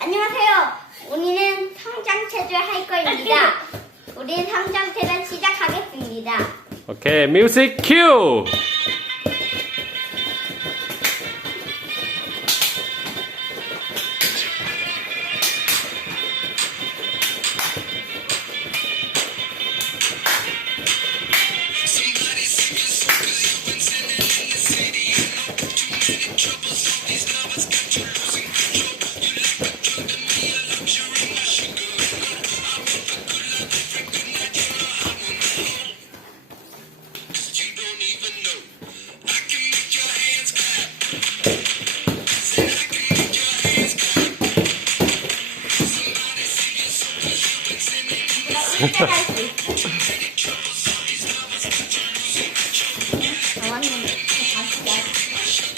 안녕하세요. 우리는 성장체조 할 거입니다. 우리는 성장체를 시작하겠습니다. 오케이, 뮤직 큐! I want to pass that.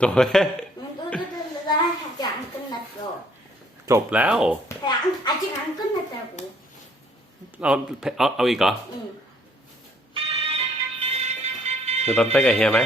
또 해? 응, 또또또나 아직 안 끝났어. จบแล้ว 안, 아직 안 끝났다고. เอาเอาเอาอีกเหรอ 응. คือตอนเต้นกับเฮียไหม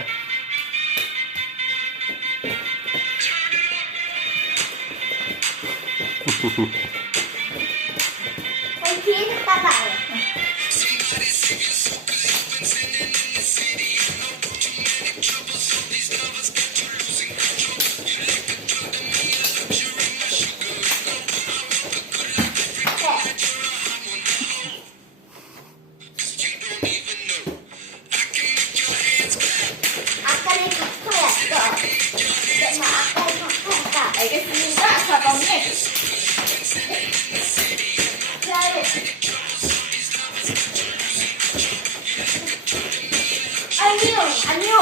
아니요, 아니요.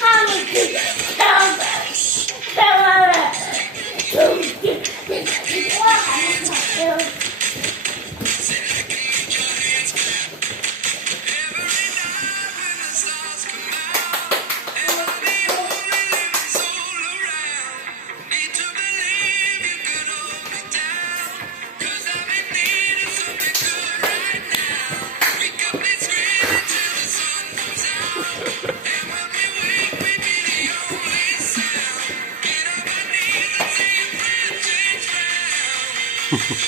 다음에 그 다음 フフフ。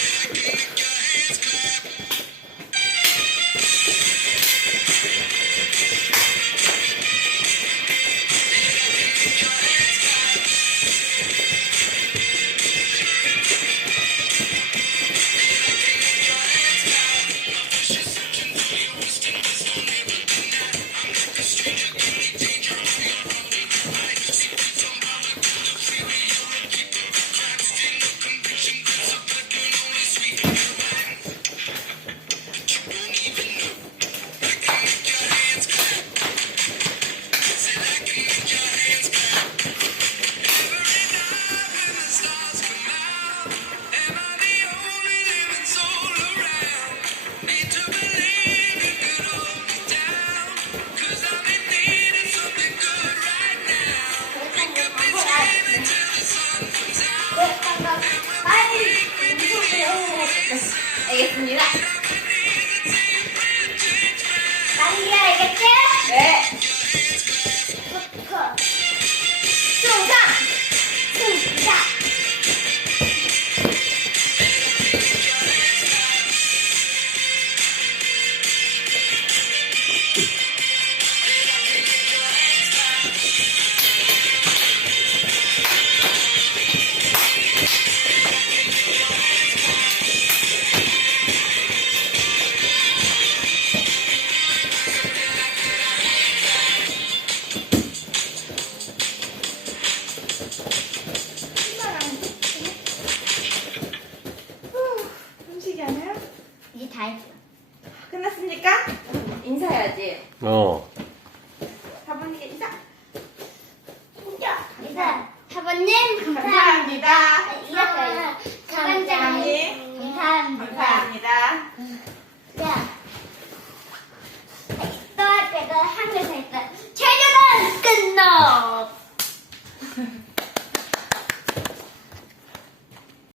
nghĩa 이제 다 했어. 끝났습니까? 인사해야지. 어. 사모님께 인사. 인사. 사모님, 감사합니다. 이렇게 사모님,